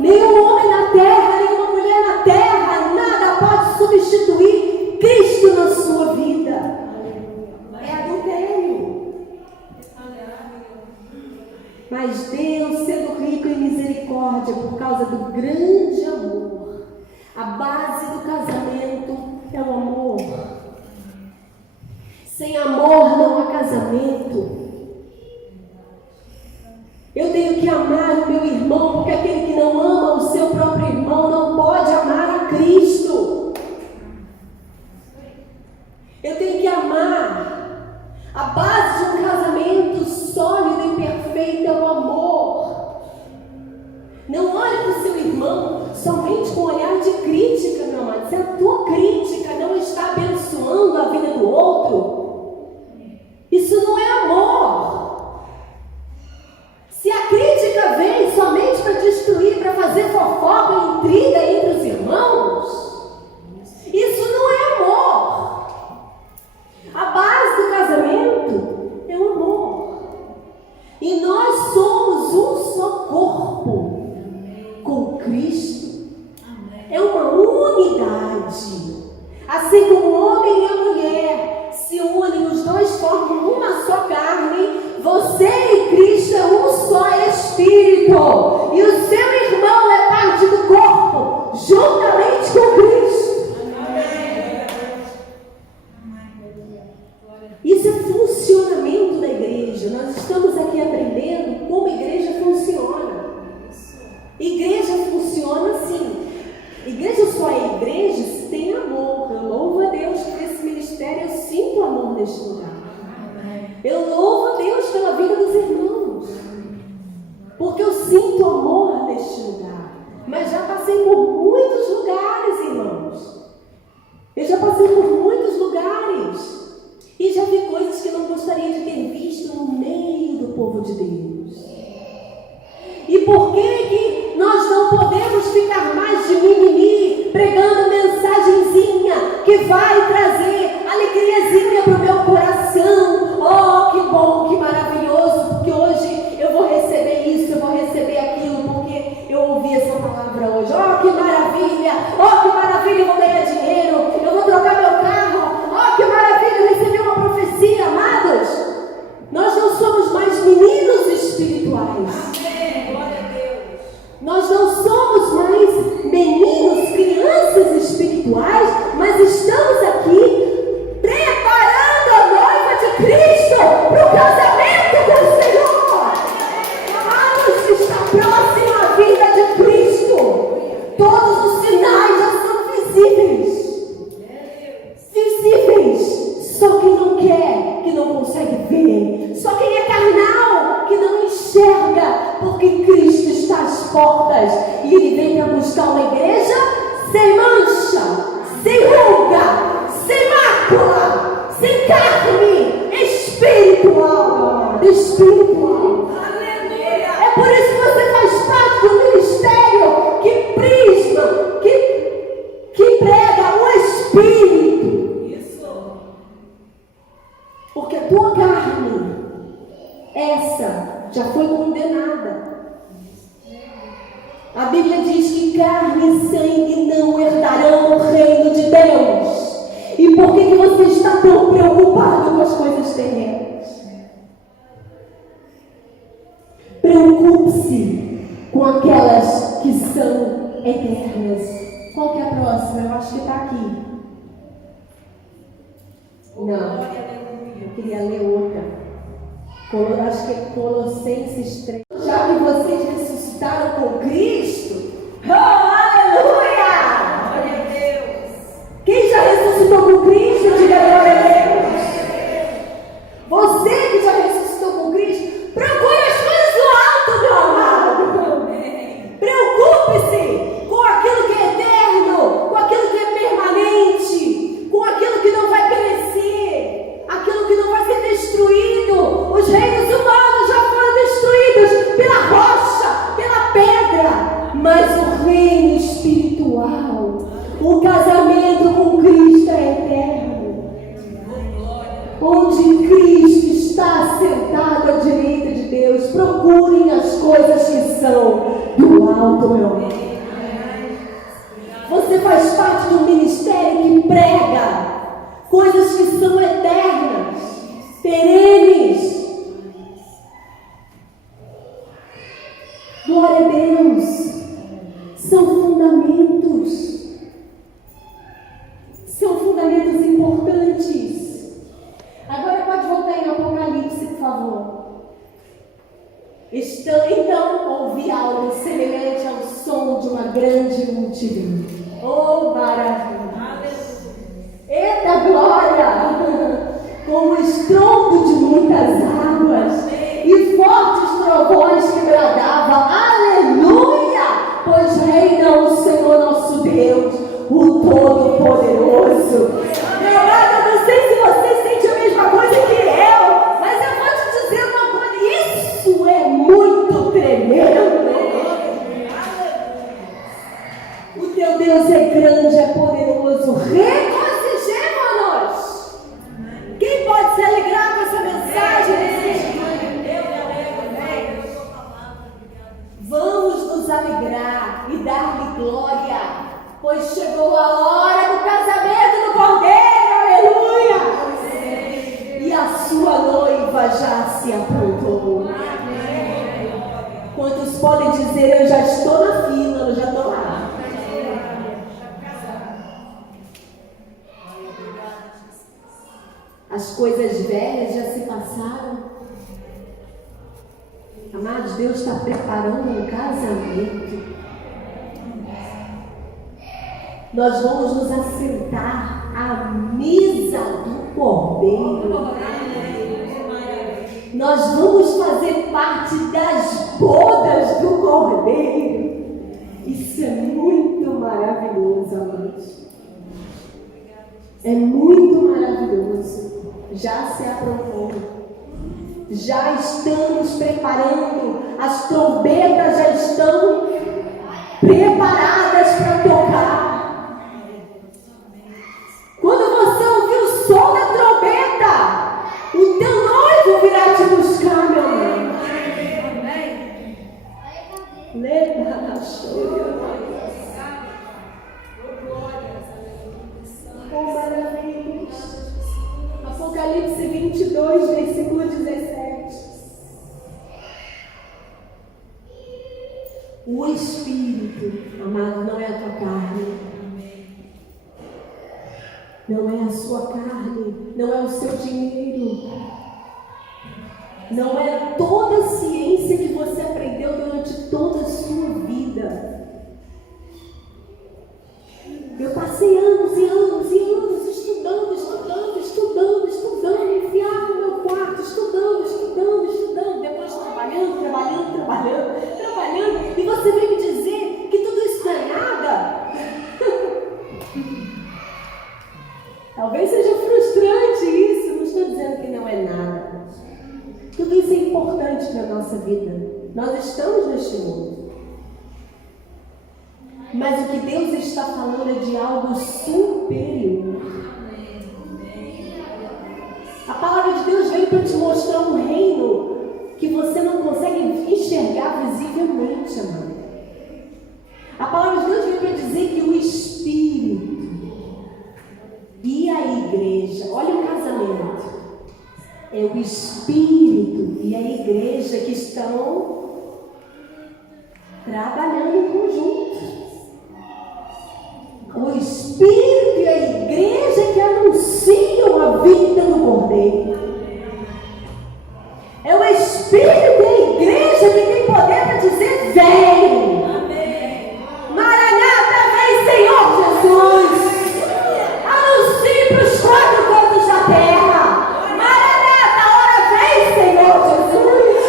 Nenhum homem na terra, nenhuma mulher na terra, nada pode substituir Cristo na sua vida. É adultério. Mas Deus, sendo rico em misericórdia, por causa do grande amor, a base do casamento é o amor. Sem amor não há casamento. Eu tenho que amar o meu irmão, porque aquele que não ama o seu próprio irmão não pode amar a Cristo. Eu tenho que amar. A base de um casamento sólido e perfeito é o amor. Não olhe para o seu irmão somente com um olhar de crítica, meu amado. Se a tua crítica não está abençoando a vida do outro, isso não é amor. Se a crítica vem somente para destruir, para fazer fofoca e intriga entre os irmãos, isso não é amor. A base do casamento é o amor. E nós somos um só corpo com Cristo. É uma unidade. Assim como o homem e a mulher se unem, os dois formam uma só carne. Você e Cristo é um só espírito. E o seu irmão é parte do corpo, juntamente com Cristo. Isso é funcionamento da igreja. Nós estamos aqui aprendendo como a igreja funciona. Igreja funciona assim. Igreja só é igreja se tem amor. Eu louvo a Deus por esse ministério. Eu sinto amor neste lugar. Eu louvo a Deus pela vida dos irmãos, porque eu sinto amor neste lugar. Mas já passei por muitos lugares, irmãos. Eu já passei por muitos lugares. E já vi coisas que não gostaria de ter visto no meio do povo de Deus. E por que nós não podemos ficar mais de mimimi, pregando mensagenzinha que vai trazer alegriazinha para o meu coração? Oh, que bom, que maravilhoso, porque hoje eu vou receber isso, eu vou receber aquilo, porque eu ouvi essa palavra hoje. Oh, que maravilha, eu vou ganhar dinheiro, eu vou trocar meu carro. Oh, que maravilha, eu recebi uma profecia, amados. Nós não somos mais meninos espirituais. Nós não somos mais meninos, crianças espirituais, mas estamos aqui preparando a noiva de Cristo para o casamento com o Senhor. Amados, está próxima a vinda de Cristo. Todos os sinais já são sem ruga, sem mácula, sem carne, espiritual, meu amado, espiritual. Aleluia. É por isso que você faz parte do ministério que prisma, que prega o Espírito. Isso. Porque a tua carne, essa já foi condenada. A Bíblia diz que carne e sangue não herdarão o reino de Deus. E por que você está tão preocupado com as coisas terrenas? Preocupe-se com aquelas que são eternas. Qual que é a próxima? Eu acho que está aqui. Não, eu queria ler outra. Acho que é Colossenses 3. Já que vocês ressuscitaram com Cristo, oh, aleluia! Glória a Deus. Quem já ressuscitou com Cristo, diga glória a Deus. Você que já ressuscitou com Cristo, procure as coisas do alto, meu amado. Preocupe-se com aquilo que é eterno, com aquilo que é permanente, com aquilo que não vai perecer, aquilo que não vai ser destruído. Os reinos humanos já foram destruídos pela rocha, pela pedra, mas o reino espiritual, o casamento com Cristo é eterno. Onde Cristo está sentado à direita de Deus, procurem as coisas que são do alto, meu amor. Você faz parte de um ministério que prega coisas que são eternas, perenes. Glória a Deus. São fundamentos. São fundamentos importantes. Agora pode voltar em Apocalipse, por favor. Então ouvi algo semelhante ao som de uma grande multidão. Oh, maravilha! Eita glória! Com o estrondo de muitas águas e fortes trovões que bradavam, aleluia! Pois reina o Senhor nosso Deus, o Todo-Poderoso. Meu amado, eu não sei se você sente a mesma coisa que eu, mas eu vou te dizer uma coisa, isso é muito tremendo. O teu Deus é grande, é poderoso. Regozijemo-nos. Quem pode se alegrar com essa mensagem? Vamos nos alegrar e dar-lhe glória, pois chegou a hora do casamento do Cordeiro, aleluia! E a sua noiva já se aprontou. Quantos podem dizer, eu já estou na fila, eu já estou lá? As coisas velhas já se passaram. Amados, Deus está preparando um casamento. Nós vamos nos assentar à mesa do Cordeiro. Nós vamos fazer parte das bodas do Cordeiro. Isso é muito maravilhoso, amados. É muito maravilhoso. Já se aprovou. Já estamos preparando. As trombetas já estão preparadas para tocar. Quando você ouvir o som da trombeta, o teu noivo virá te buscar, meu amor. Lembra da chora. Oh, maravilhoso. Apocalipse 22, versículo 17. O Espírito, amado, não é a tua carne. Não é a sua carne. Não é o seu dinheiro. Não é toda a ciência que você aprendeu durante toda a sua vida. Eu passei anos e anos e anos estudando, enfiado no meu quarto, estudando, depois trabalhando, e você vem me dizer que tudo isso não é nada? nossa vida. Nós estamos neste mundo. Mas o que Deus está falando é de algo superior. A palavra de Deus veio para te mostrar um reino que você não consegue enxergar visivelmente, amado. A palavra de Deus veio para dizer que o Espírito e a igreja, olha o casamento, é o Espírito e a igreja que estão trabalhando em conjunto. O Espírito e a igreja que anunciam a vida do Cordeiro. É o Espírito e a igreja que tem poder para dizer: vem! Maranata, vem, Senhor Jesus! Anuncie para os quatro cantos da terra. Maranata, a hora vem, Senhor Jesus!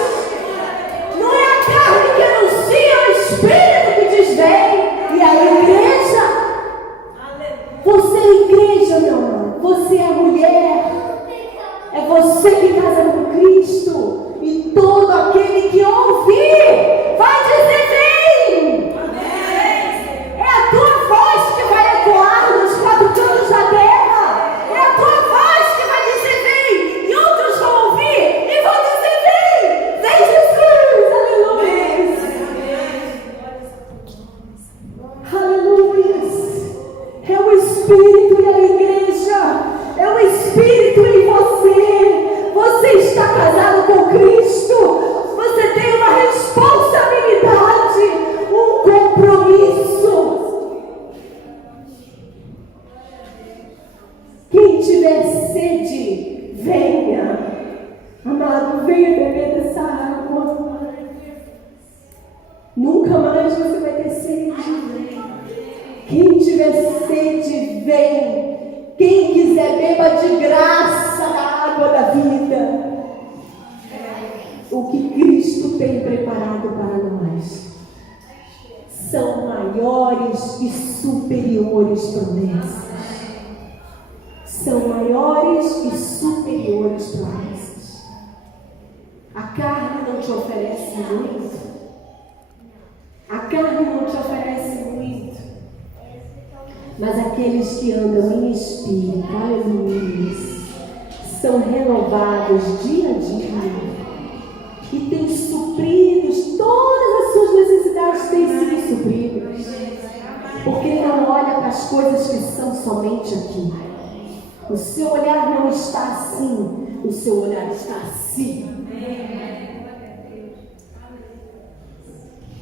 Não é a carne que anuncia, é o Espírito que diz: vem! E a igreja? Você é a igreja, meu amor. Você é a mulher. É você que casa com Cristo. E todo aquele que ouvir vai dizer: vem! É a tua voz que vai ecoar nos quatro cantos da terra. É a tua voz que vai dizer: vem! E outros vão ouvir e vão dizer: vem! Vem, Jesus! Aleluia! Aleluia! É o Espírito e a igreja. É o Espírito em você. Você está casado com Cristo. Você tem uma responsabilidade, um compromisso. Quem tiver sede, venha. Amado, venha beber dessa água. Nunca mais você vai ter sede. Quem tiver sede, vem. Quem quiser, beba de graça da água da vida. O que Cristo tem preparado para nós são maiores e superiores promessas. São maiores e superiores promessas. A carne não te oferece muito. A carne não te oferece muito. Mas aqueles que andam em espírito, aleluia, são renovados dia a dia e têm supridos, todas as suas necessidades têm sido supridas, porque não olha para as coisas que são somente aqui. O seu olhar não está assim, o seu olhar está assim.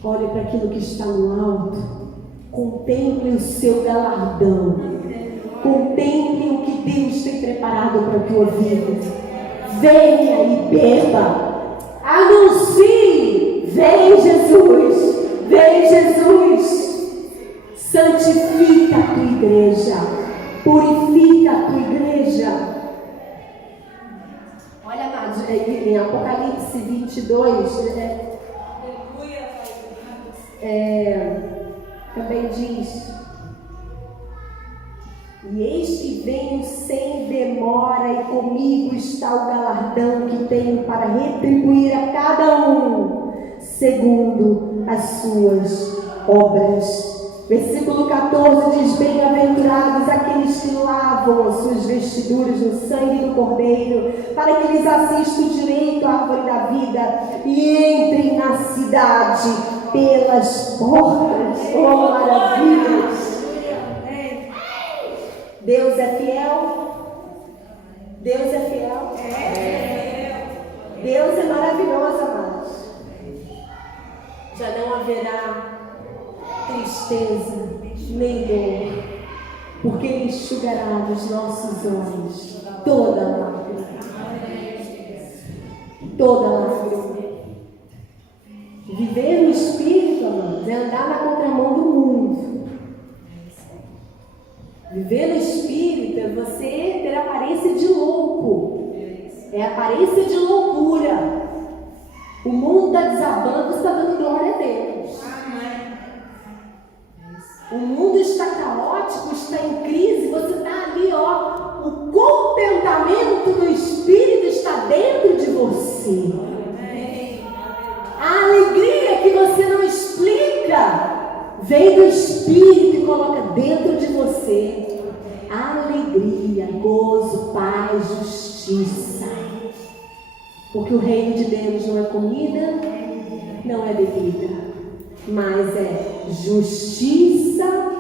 Olhe para aquilo que está no alto. Contemple o seu galardão. Contemple o que Deus tem preparado para a tua vida. Venha e beba. Anuncie. Vem, Jesus. Vem, Jesus. Santifica a tua igreja. Purifica a tua igreja. Olha lá, em Apocalipse 22, também diz: e eis que venho sem demora, e comigo está o galardão que tenho para retribuir a cada um segundo as suas obras. Versículo 14 diz: bem-aventurados aqueles que lavam as suas vestiduras no sangue do Cordeiro, para que lhes assista o direito à árvore da vida e entrem na cidade pelas portas. Oh, maravilhas! Deus é fiel? Deus é fiel? Deus é maravilhoso, amados. Já não haverá tristeza, nem dor, porque Ele enxugará dos nossos olhos toda lágrima. Toda lágrima. Viver no Espírito, amados, é andar na contramão do mundo. Viver no Espírito é você ter aparência de louco. É aparência de loucura. O mundo está desabando, você está dando glória a Deus. O mundo está caótico, está em crise, você está ali, ó. O contentamento do Espírito está dentro de você. Espírito e coloca dentro de você alegria, gozo, paz, justiça. Porque o reino de Deus não é comida, não é bebida, mas é justiça,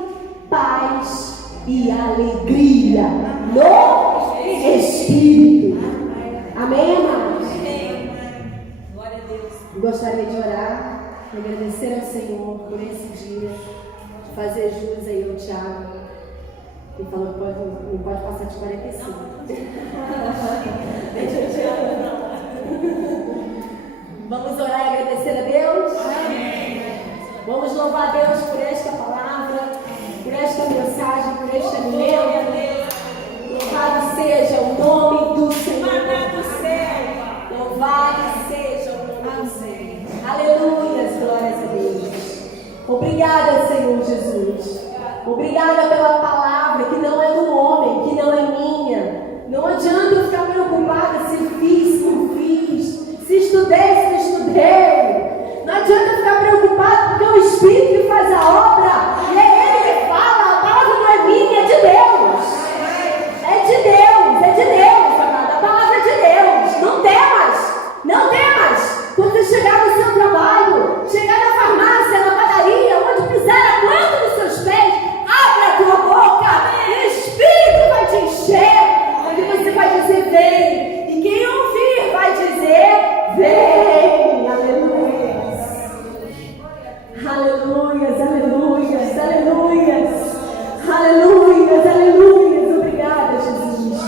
paz e alegria no Espírito. Amém, amados? Glória a Deus. Gostaria de orar, agradecer ao Senhor por esse dia, fazer jus aí ao Tiago, que falou que não pode passar de 45. Deixa eu te amar. Vamos orar e agradecer a Deus? Amém. Vamos louvar a Deus por esta palavra, por esta mensagem, por este alimento. Louvado seja o nome do Senhor. Louvado seja o nome do Senhor. Aleluia, glórias a Deus. Obrigada, Senhor Jesus. Obrigada pela palavra que não é do homem, que não é minha. Não adianta eu ficar preocupada se fiz, se não fiz, se estudei, se não estudei. Não adianta eu ficar preocupada porque é o Espírito que faz a obra. E é Ele que fala. A palavra não é minha, é de Deus. É de Deus, é de Deus, amada. A palavra é de Deus. Não temas, não temas. Quando você chegar no seu trabalho, chegar na farmácia, na padaria, onde pisar a planta dos seus pés, abra a tua boca e o Espírito vai te encher. Onde você vai dizer vem. E quem ouvir vai dizer vem. Aleluia. Aleluias, aleluias, aleluias. Aleluias, aleluias. Obrigada, Jesus.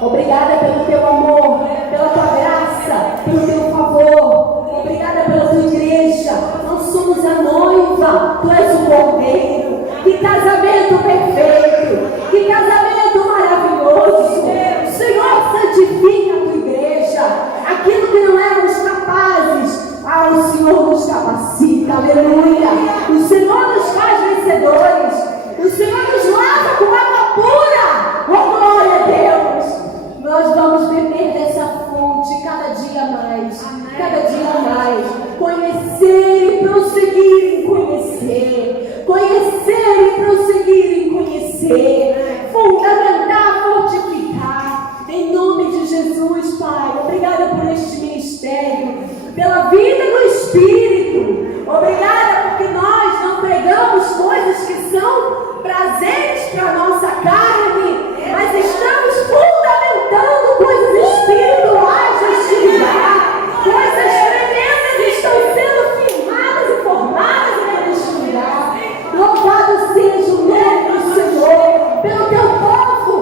Obrigada pelo teu amor, pela tua graça, pelo teu favor. Obrigada pela tua igreja. Nós somos a noiva, tu és o cordeiro. Que casamento perfeito, que casamento maravilhoso. Senhor, santifica a tua igreja. Aquilo que não éramos capazes, o Senhor nos capacita. Aleluia. O Senhor nos faz vencedores. O Senhor nos lava com água pura. Oh, glória a Deus. Nós vamos beber dessa fonte cada dia mais. Cada dia mais. Conhecer e prosseguir em conhecer. Conhecer e prosseguir em conhecer. Fundamentar, fortificar. Em nome de Jesus, Pai. Obrigada por este ministério. Pela vida do Espírito. Obrigada porque nós não pregamos coisas que são prazeres para a nossa carne, mas estamos fundamentando coisas espirituais neste lugar. Coisas tremendas estão sendo firmadas e formadas neste lugar. Louvado seja o nome do Senhor, pelo teu povo.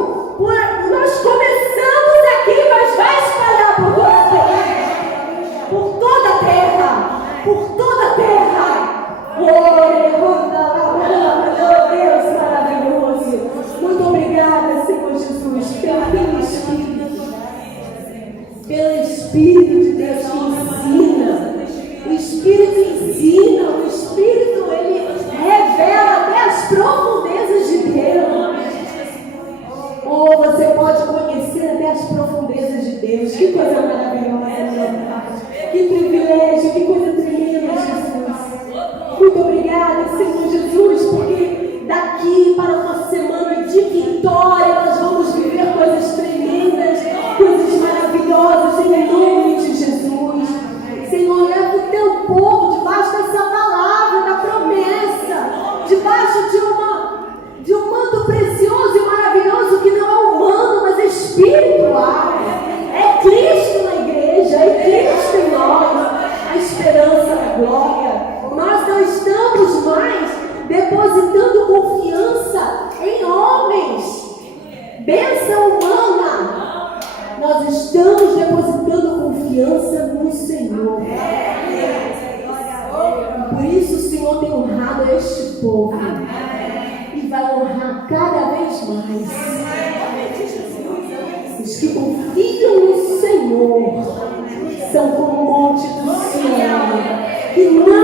Nós começamos aqui, mas vai espalhar por toda a terra. Por toda a terra. Por toda a terra. Oh, Deus maravilhoso. Muito obrigada, Senhor Jesus, pelo Espírito. Pelo Espírito de Deus que ensina. O Espírito ensina. O Espírito, ele revela até as profundezas de Deus. Oh, você pode conhecer até as profundezas de Deus. Que coisa maravilhosa. Que privilégio, que coisa tremenda, Jesus. Muito obrigada, Senhor Jesus, porque daqui para uma semana de vitória nós vamos viver coisas tremendas, coisas maravilhosas em nome de Jesus. Senhor, leva o teu povo debaixo dessa palavra, da promessa, debaixo de um manto precioso e maravilhoso que não é humano, mas é espiritual. É Cristo na igreja, é Cristo em nós, a esperança da glória. Nós não estamos mais depositando confiança em homens, bênção humana. Nós estamos depositando confiança no Senhor. Por isso o Senhor tem honrado este povo e vai honrar cada vez mais. Os que confiam no Senhor são como o monte do Senhor, que não